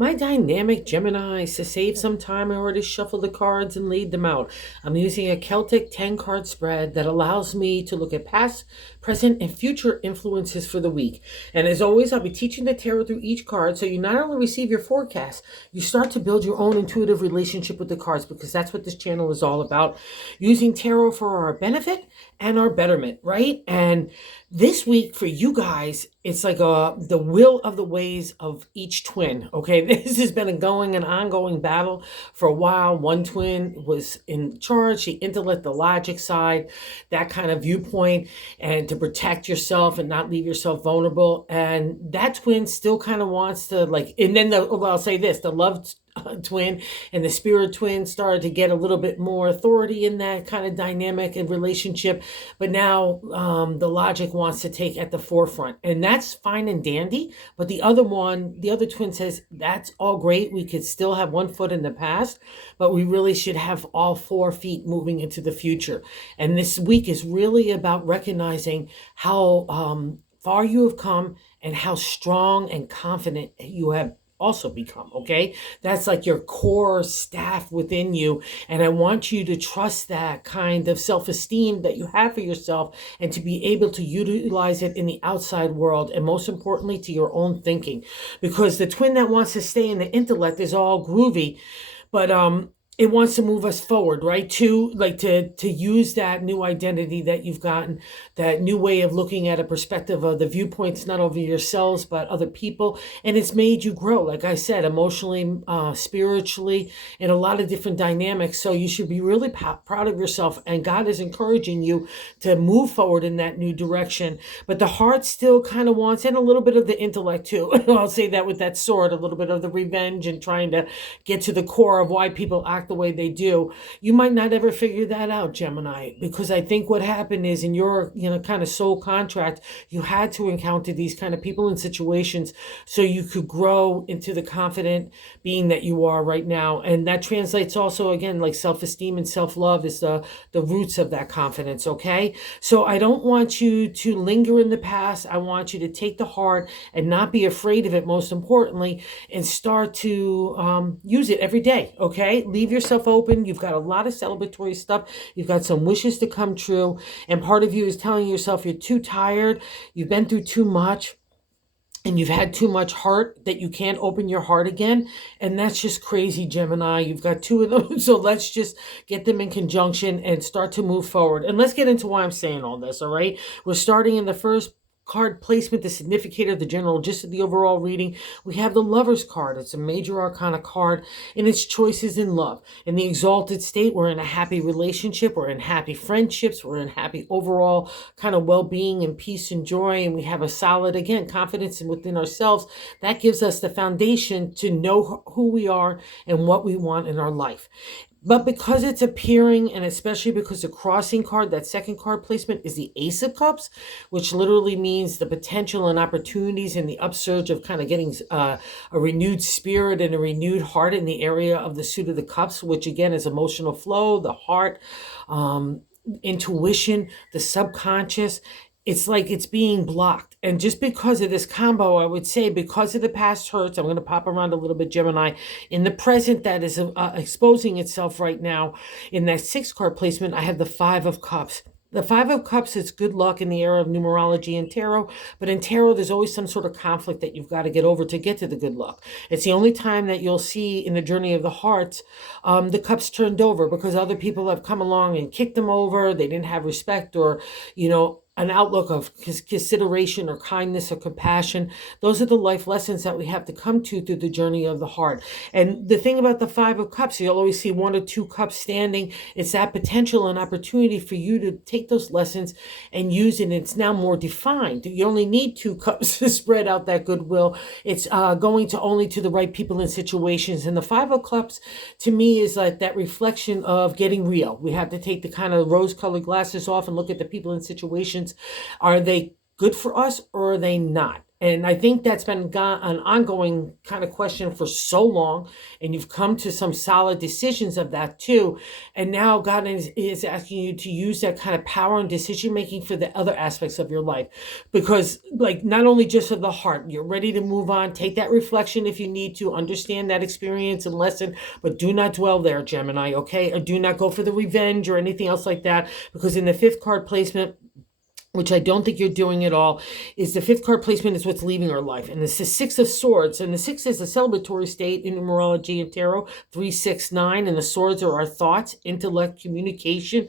My dynamic Geminis, to save some time, I already shuffled the cards and laid them out. I'm using a Celtic 10 card spread that allows me to look at past, present, and future influences for the week. And as always, I'll be teaching the tarot through each card. So you not only receive your forecast, you start to build your own intuitive relationship with the cards, because that's what this channel is all about. Using tarot for our benefit and our betterment, right? And this week for you guys, it's like the will of the ways of each twin. Okay, this has been an ongoing battle for a while. One twin was in charge, the intellect, the logic side, that kind of viewpoint, and to protect yourself and not leave yourself vulnerable. And that twin still kind of wants to and then I'll say this: the love twin and the spirit twin started to get a little bit more authority in that kind of dynamic and relationship, but now the logic wants to take at the forefront, and that's fine and dandy. But the other twin says that's all great, we could still have one foot in the past, but we really should have all 4 feet moving into the future. And this week is really about recognizing how far you have come and how strong and confident you have also become. Okay, that's like your core staff within you, and I want you to trust that kind of self-esteem that you have for yourself, and to be able to utilize it in the outside world, and most importantly to your own thinking, because the twin that wants to stay in the intellect is all groovy, but it wants to move us forward, right? To use that new identity that you've gotten, that new way of looking at a perspective of the viewpoints, not over yourselves, but other people. And it's made you grow, like I said, emotionally, spiritually, in a lot of different dynamics. So you should be really proud of yourself. And God is encouraging you to move forward in that new direction. But the heart still kind of wants, and a little bit of the intellect too. I'll say that with that sword, a little bit of the revenge and trying to get to the core of why people act the way they do. You might not ever figure that out, Gemini, because I think what happened is in your, kind of soul contract, you had to encounter these kind of people and situations so you could grow into the confident being that you are right now. And that translates also, again, like self-esteem and self-love is the roots of that confidence. Okay. So I don't want you to linger in the past. I want you to take the heart and not be afraid of it, most importantly, and start to use it every day. Okay. Leave yourself open. You've got a lot of celebratory stuff. You've got some wishes to come true. And part of you is telling yourself you're too tired. You've been through too much. And you've had too much heart that you can't open your heart again. And that's just crazy, Gemini. You've got 2 of them. So let's just get them in conjunction and start to move forward. And let's get into why I'm saying all this, all right? We're starting in the first card placement, the significator, the general gist of the overall reading. We have the Lover's card. It's a major arcana card, and its choices in love. In the exalted state, we're in a happy relationship, we're in happy friendships, we're in happy overall kind of well-being and peace and joy, and we have a solid, again, confidence within ourselves. That gives us the foundation to know who we are and what we want in our life. But because it's appearing, and especially because the crossing card, that second card placement, is the Ace of Cups, which literally means the potential and opportunities and the upsurge of kind of getting a renewed spirit and a renewed heart in the area of the suit of the cups, which again is emotional flow, the heart, intuition, the subconscious. It's like it's being blocked. And just because of this combo, I would say, because of the past hurts, I'm going to pop around a little bit, Gemini, in the present that is exposing itself right now. In that 6 card placement, I have the 5 of Cups. The 5 of Cups is good luck in the era of numerology and tarot, but in tarot, there's always some sort of conflict that you've got to get over to get to the good luck. It's the only time that you'll see in the journey of the hearts, the cups turned over because other people have come along and kicked them over. They didn't have respect or, an outlook of consideration or kindness or compassion. Those are the life lessons that we have to come to through the journey of the heart. And the thing about the 5 of Cups, you'll always see 1 or 2 cups standing. It's that potential and opportunity for you to take those lessons and use it. And it's now more defined. You only need 2 cups to spread out that goodwill. It's going to only to the right people and situations. And the 5 of Cups, to me, is like that reflection of getting real. We have to take the kind of rose-colored glasses off and look at the people and situations. Are they good for us or are they not? And I think that's been an ongoing kind of question for so long. And you've come to some solid decisions of that too. And now God is asking you to use that kind of power and decision making for the other aspects of your life. Because, like, not only just of the heart, you're ready to move on, take that reflection if you need to, understand that experience and lesson, but do not dwell there, Gemini, okay? Or do not go for the revenge or anything else like that. Because in the fifth card placement, which I don't think you're doing at all, is the fifth card placement is what's leaving our life. And it's the Six of Swords. And the six is a celebratory state in numerology and tarot, 369. And the swords are our thoughts, intellect, communication,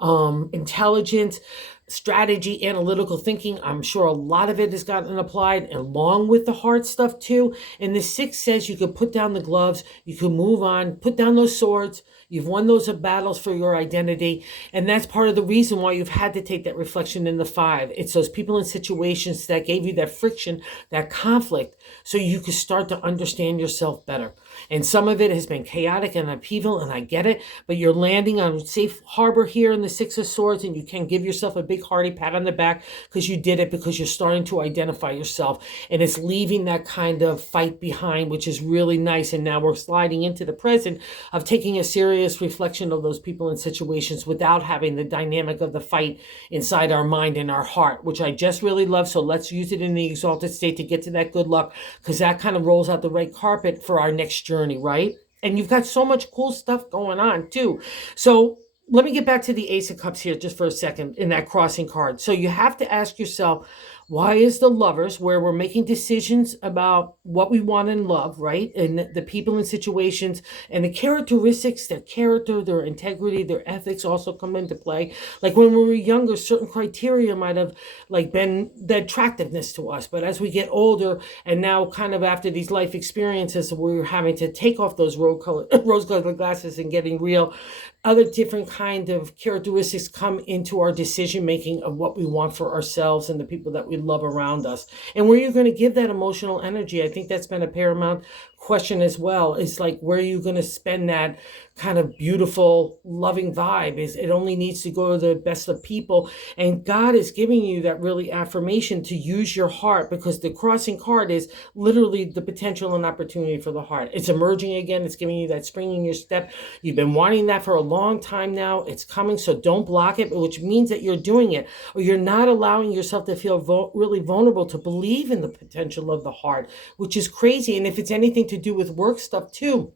intelligence, strategy, analytical thinking. I'm sure a lot of it has gotten applied along with the hard stuff too. And the six says you could put down the gloves, you can move on, put down those swords. You've won those battles for your identity. And that's part of the reason why you've had to take that reflection in the five. It's those people and situations that gave you that friction, that conflict, so you could start to understand yourself better. And some of it has been chaotic and upheaval, and I get it, but you're landing on safe harbor here in the Six of Swords, and you can give yourself a big hearty pat on the back because you did it, because you're starting to identify yourself. And it's leaving that kind of fight behind, which is really nice. And now we're sliding into the present of taking a serious reflection of those people and situations without having the dynamic of the fight inside our mind and our heart, which I just really love. So let's use it in the exalted state to get to that good luck, because that kind of rolls out the red carpet for our next journey, right? And you've got so much cool stuff going on too. So let me get back to the Ace of Cups here just for a second in that crossing card. So you have to ask yourself, why is the Lovers, where we're making decisions about what we want in love, right? And the people and situations and the characteristics, their character, their integrity, their ethics also come into play. Like when we were younger, certain criteria might have like been the attractiveness to us. But as we get older and now kind of after these life experiences, we're having to take off those rose-colored glasses and getting real, other different kind of characteristics come into our decision making of what we want for ourselves and the people that we love around us. And where you're going to give that emotional energy, I think that's been a paramount question as well, is like, where are you going to spend that kind of beautiful loving vibe? Is it only needs to go to the best of people? And God is giving you that really affirmation to use your heart, because the crossing card is literally the potential and opportunity for the heart. It's emerging again. It's giving you that spring in your step. You've been wanting that for a long time now. It's coming, so don't block it, which means that you're doing it, or you're not allowing yourself to feel really vulnerable to believe in the potential of the heart, which is crazy. And if it's anything to do with work stuff too,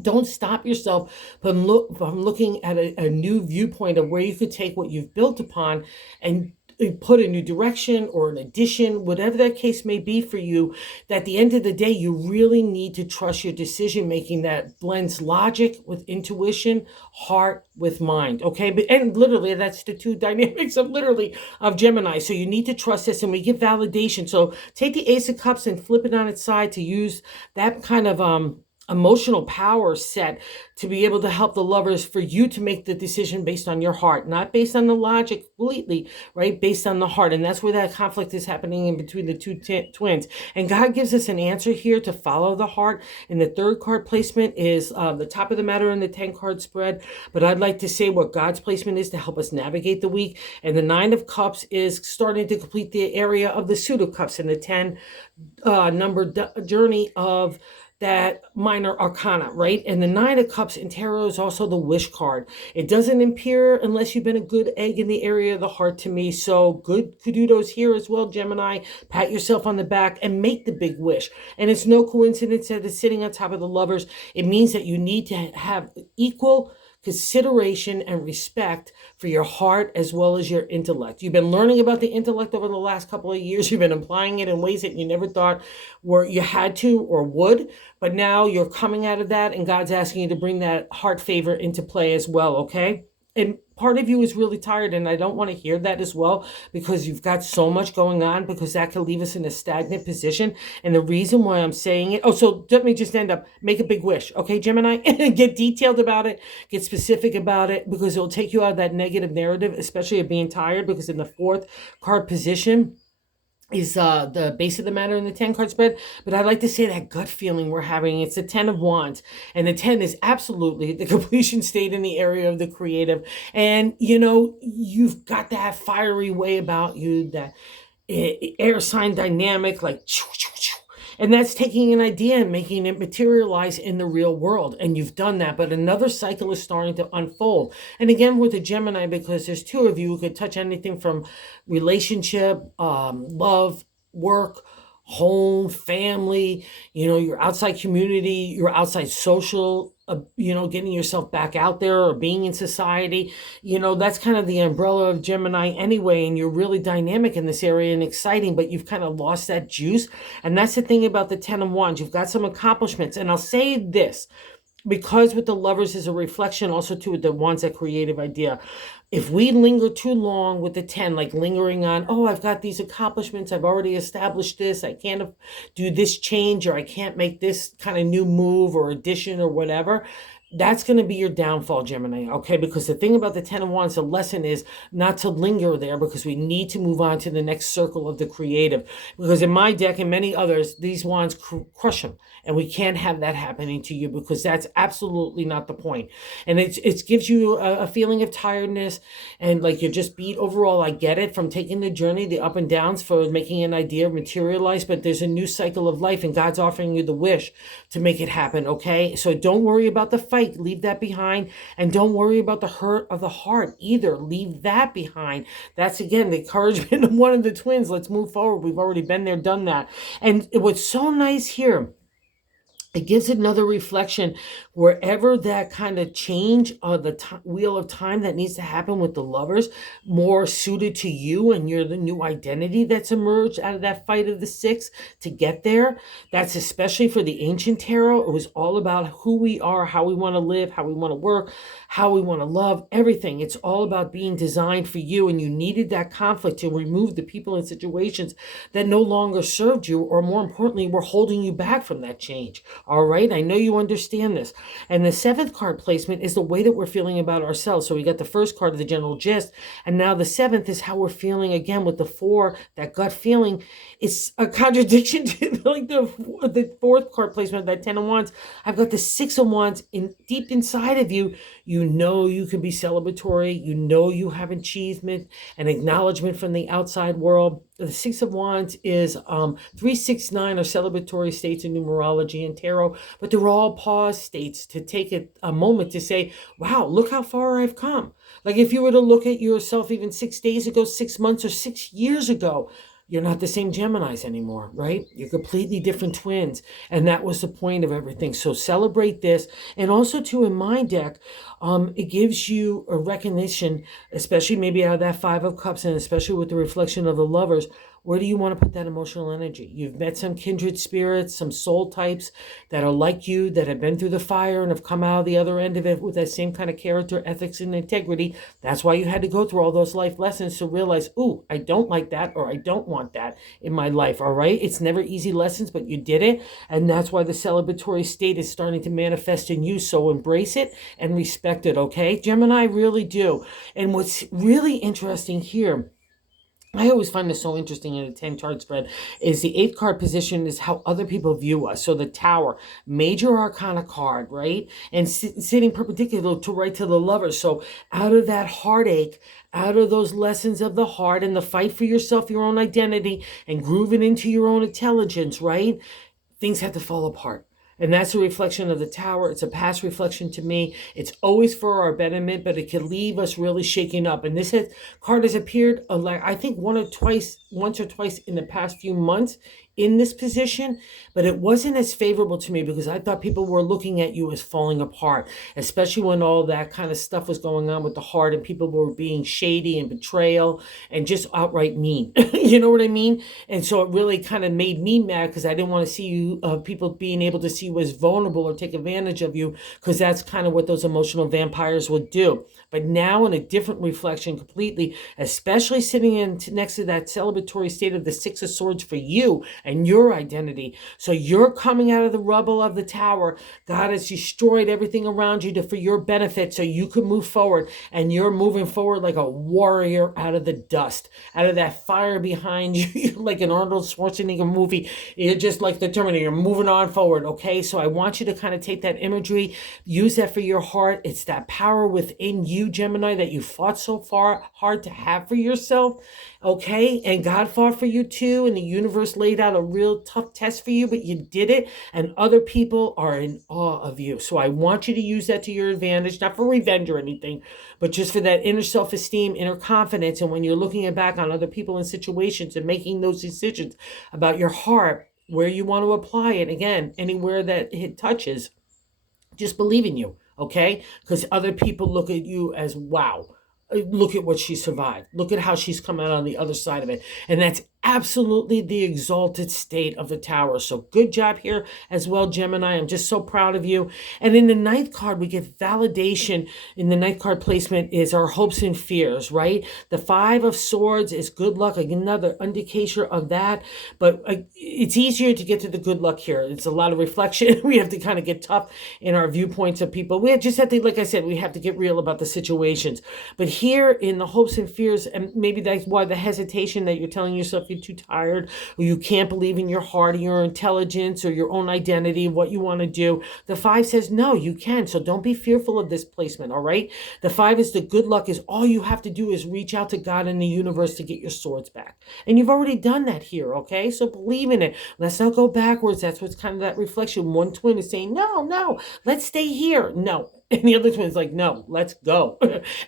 don't stop yourself from looking at a new viewpoint of where you could take what you've built upon and put a new direction or an addition, whatever that case may be for you. That at the end of the day, you really need to trust your decision making that blends logic with intuition, heart with mind. Okay, and literally that's the two dynamics of Gemini. So you need to trust this, and we give validation. So take the Ace of Cups and flip it on its side to use that kind of emotional power set to be able to help the Lovers, for you to make the decision based on your heart, not based on the logic completely, right? Based on the heart. And that's where that conflict is happening in between the two twins. And God gives us an answer here to follow the heart. And the third card placement is the top of the matter in the 10 card spread. But I'd like to say what God's placement is to help us navigate the week. And the 9 of Cups is starting to complete the area of the suit of Cups and the 10 number journey of that minor arcana, right? And the 9 of Cups in tarot is also the wish card. It doesn't appear unless you've been a good egg in the area of the heart to me. So good kudos here as well, Gemini. Pat yourself on the back and make the big wish. And it's no coincidence that it's sitting on top of the Lovers. It means that you need to have equal consideration and respect for your heart as well as your intellect. You've been learning about the intellect over the last couple of years. You've been applying it in ways that you never thought were you had to or would, but now you're coming out of that, and God's asking you to bring that heart favor into play as well, okay? And part of you is really tired, and I don't want to hear that as well, because you've got so much going on, because that could leave us in a stagnant position. And the reason why I'm saying it, so let me just end up, make a big wish, okay, Gemini? Get detailed about it, get specific about it, because it'll take you out of that negative narrative, especially of being tired, because in the 4th card position is the base of the matter in the 10 card spread. But I'd like to say that gut feeling we're having, it's the 10 of Wands, and the 10 is absolutely the completion state in the area of the creative. And you know, you've got that fiery way about you that air sign dynamic, like, and that's taking an idea and making it materialize in the real world. And you've done that, but another cycle is starting to unfold. And again, with the Gemini, because there's two of you who could touch anything from relationship, love, work, home, family, your outside community, your outside social, getting yourself back out there or being in society. That's kind of the umbrella of Gemini anyway. And you're really dynamic in this area and exciting, but you've kind of lost that juice. And that's the thing about the 10 of Wands. You've got some accomplishments. And I'll say this, because with the Lovers is a reflection also to the Wands, that creative idea. If we linger too long with the 10, like lingering on, oh, I've got these accomplishments, I've already established this, I can't do this change, or I can't make this kind of new move or addition or whatever, that's going to be your downfall, Gemini, okay? Because the thing about the 10 of Wands, the lesson is not to linger there, because we need to move on to the next circle of the creative. Because in my deck and many others, these Wands crush them. And we can't have that happening to you, because that's absolutely not the point. And it gives you a feeling of tiredness and like you're just beat overall. I get it, from taking the journey, the up and downs, for making an idea materialize, but there's a new cycle of life and God's offering you the wish to make it happen, okay? So don't worry about the fight. Leave that behind. And don't worry about the hurt of the heart either. Leave that behind. That's, again, the encouragement of one of the twins. Let's move forward. We've already been there, done that. And what's so nice here, it gives another reflection wherever that kind of change of the wheel of time that needs to happen with the Lovers, more suited to you and you're the new identity that's emerged out of that fight of the 6 to get there. That's especially for the ancient tarot. It was all about who we are, how we want to live, how we want to work, how we want to love, everything. It's all about being designed for you, and you needed that conflict to remove the people and situations that no longer served you, or more importantly, were holding you back from that change. All right, I know you understand this. And the 7th card placement is the way that we're feeling about ourselves. So we got the first card of the general gist, and now the 7th is how we're feeling again with the 4, that gut feeling. It's a contradiction to like the 4th card placement, that 10 of Wands. I've got the 6 of Wands deep inside of you. You know you can be celebratory. You know you have achievement and acknowledgement from the outside world. The 6 of Wands is 3, 6, 9 are celebratory states in numerology and tarot, but they're all pause states to take a moment to say, wow, look how far I've come. Like if you were to look at yourself even 6 days ago, 6 months, or 6 years ago, you're not the same Geminis anymore, right? You're completely different twins. And that was the point of everything. So celebrate this. And also too, in my deck, it gives you a recognition, especially maybe out of that 5 of Cups, and especially with the reflection of the Lovers. Where do you want to put that emotional energy? You've met some kindred spirits, some soul types that are like you, that have been through the fire and have come out of the other end of it with that same kind of character, ethics, and integrity. That's why you had to go through all those life lessons to realize, ooh, I don't like that, or I don't want that in my life, all right? It's never easy lessons, but you did it, and that's why the celebratory state is starting to manifest in you, so embrace it and respect it, okay? Gemini, really do. And what's really interesting here, I always find this so interesting in a 10 chart spread, is the 8th card position is how other people view us. So the Tower, major arcana card, right? And sitting perpendicular to right to the Lovers. So out of that heartache, out of those lessons of the heart and the fight for yourself, your own identity, and grooving into your own intelligence, right? Things have to fall apart. And that's a reflection of the Tower. It's a past reflection to me. It's always for our betterment, but it can leave us really shaken up. And this card has appeared, like I think once or twice in the past few months in this position, but it wasn't as favorable to me because I thought people were looking at you as falling apart, especially when all that kind of stuff was going on with the heart and people were being shady and betrayal and just outright mean. You know what I mean? And so it really kind of made me mad because I didn't want to see you, people being able to see you as vulnerable or take advantage of you, because that's kind of what those emotional vampires would do. But now in a different reflection completely, especially sitting in next to that celebratory state of the 6 of Swords for you, and your identity. So you're coming out of the rubble of the tower. God has destroyed everything around you for your benefit so you can move forward. And you're moving forward like a warrior out of the dust, out of that fire behind you, like an Arnold Schwarzenegger movie. You're just like the Terminator. You're moving on forward, okay? So I want you to kind of take that imagery, use that for your heart. It's that power within you, Gemini, that you fought so far hard to have for yourself, okay? And God fought for you too, and the universe laid out a real tough test for you, but you did it, and other people are in awe of you. So I want you to use that to your advantage, not for revenge or anything, but just for that inner self-esteem, inner confidence. And when you're looking back on other people and situations and making those decisions about your heart, where you want to apply it, again, anywhere that it touches, just believe in you, okay? Because other people look at you as, wow, look at what she survived. Look at how she's come out on the other side of it. And that's absolutely the exalted state of the tower. So good job here as well, Gemini. I'm just so proud of you. And in the ninth card, we get validation. In the ninth card placement is our hopes and fears, right? The 5 of Swords is good luck, another indication of that. But it's easier to get to the good luck here. It's a lot of reflection. We have to kind of get tough in our viewpoints of people. We just have to, like I said, we have to get real about the situations. But here in the hopes and fears, and maybe that's why the hesitation that you're telling yourself you're too tired, or you can't believe in your heart or your intelligence or your own identity, what you want to do. The 5 says, no, you can. So don't be fearful of this placement, all right? The 5 is the good luck is all you have to do is reach out to God and the universe to get your swords back. And you've already done that here, okay? So believe in it. Let's not go backwards. That's what's kind of that reflection. One twin is saying, no, let's stay here. No. And the other twin's like, no, let's go.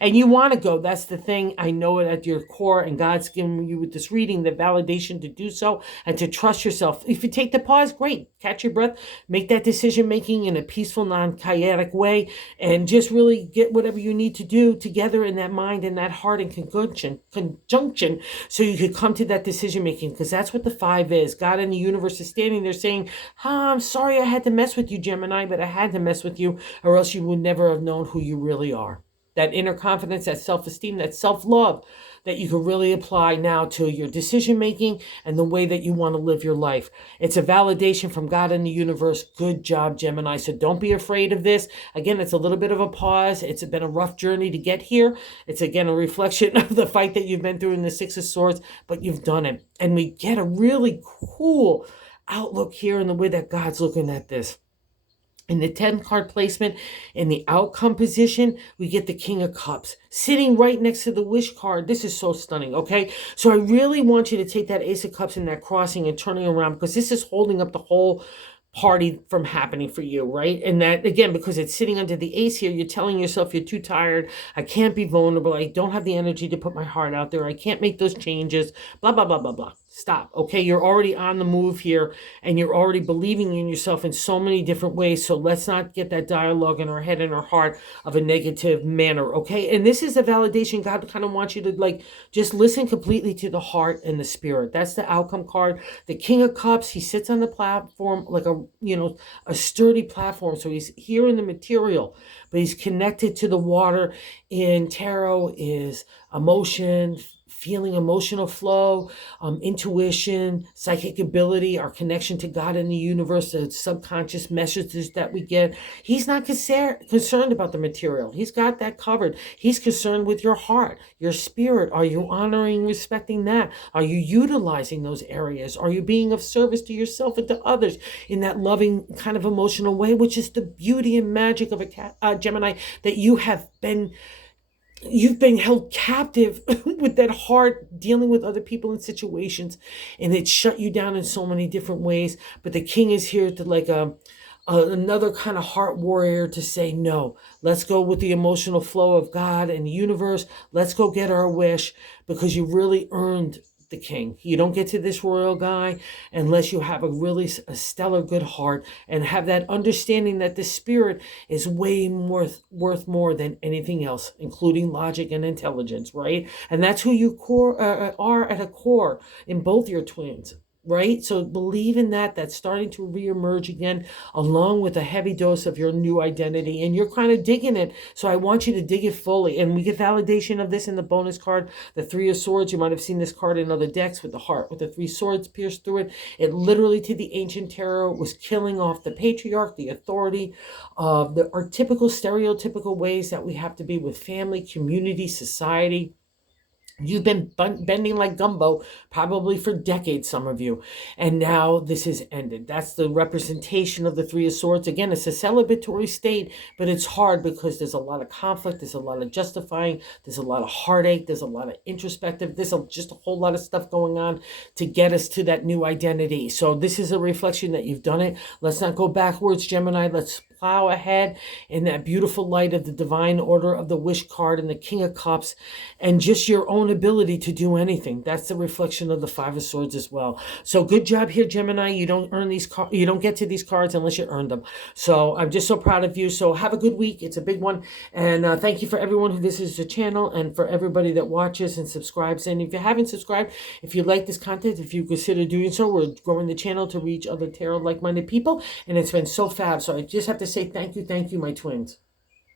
And you want to go. That's the thing. I know it at your core, and God's giving you with this reading the validation to do so and to trust yourself. If you take the pause, great. Catch your breath. Make that decision making in a peaceful, non-chaotic way, and just really get whatever you need to do together in that mind and that heart in conjunction so you could come to that decision making, because that's what the 5 is. God and the universe is standing there saying, I'm sorry I had to mess with you, Gemini, but I had to mess with you, or else you would never have known who you really are. That inner confidence, that self-esteem, that self-love that you can really apply now to your decision making and the way that you want to live your life. It's a validation from God and the universe. Good job, Gemini. So don't be afraid of this. Again, it's a little bit of a pause. It's been a rough journey to get here. It's again a reflection of the fight that you've been through in the 6 of Swords, but you've done it. And we get a really cool outlook here in the way that God's looking at this. In the 10 card placement, in the outcome position, we get the King of Cups sitting right next to the Wish card. This is so stunning, okay? So I really want you to take that Ace of Cups and that crossing and turning around, because this is holding up the whole party from happening for you, right? And that, again, because it's sitting under the ace here, you're telling yourself you're too tired. I can't be vulnerable. I don't have the energy to put my heart out there. I can't make those changes, blah, blah, blah, blah, blah. Stop, okay? You're already on the move here, and you're already believing in yourself in so many different ways. So let's not get that dialogue in our head and our heart of a negative manner, okay? And this is a validation. God kind of wants you to just listen completely to the heart and the spirit. That's the outcome card. The King of Cups, he sits on the platform like a sturdy platform. So he's here in the material, but he's connected to the water. In tarot is emotion, feeling, emotional flow, intuition, psychic ability, our connection to God and the universe, the subconscious messages that we get. He's not concerned about the material. He's got that covered. He's concerned with your heart, your spirit. Are you honoring, respecting that? Are you utilizing those areas? Are you being of service to yourself and to others in that loving kind of emotional way, which is the beauty and magic of a Gemini, that you've been held captive with that heart, dealing with other people and situations, and it shut you down in so many different ways. But the King is here to another kind of heart warrior to say, no, let's go with the emotional flow of God and the universe. Let's go get our wish, because you really earned the King. You don't get to this royal guy unless you have a stellar good heart and have that understanding that the spirit is way worth more than anything else, including logic and intelligence, right? And that's who you are at a core in both your twins. right? So believe in that. That's starting to reemerge again, along with a heavy dose of your new identity. And you're kind of digging it. So I want you to dig it fully. And we get validation of this in the bonus card, the Three of Swords. You might have seen this card in other decks with the heart, with the three swords pierced through it. It literally, to the ancient tarot, was killing off the patriarch, the authority, our typical stereotypical ways that we have to be with family, community, society. You've been bending like gumbo probably for decades, some of you. And now this has ended. That's the representation of the Three of Swords. Again, it's a celebratory state, but it's hard because there's a lot of conflict. There's a lot of justifying. There's a lot of heartache. There's a lot of introspective. There's just a whole lot of stuff going on to get us to that new identity. So this is a reflection that you've done it. Let's not go backwards, Gemini. Let's plow ahead in that beautiful light of the divine order of the wish card and the King of Cups, and just your own ability to do anything. That's the reflection of the Five of Swords as well. So good job here, Gemini. You don't earn these cards. You don't get to these cards unless you earned them. So I'm just so proud of you. So have a good week. It's a big one. And thank you for everyone who visits the channel, and for everybody that watches and subscribes. And if you haven't subscribed, if you like this content, if you consider doing so, we're growing the channel to reach other tarot like-minded people. And it's been so fab. So I just have to say thank you, my twins.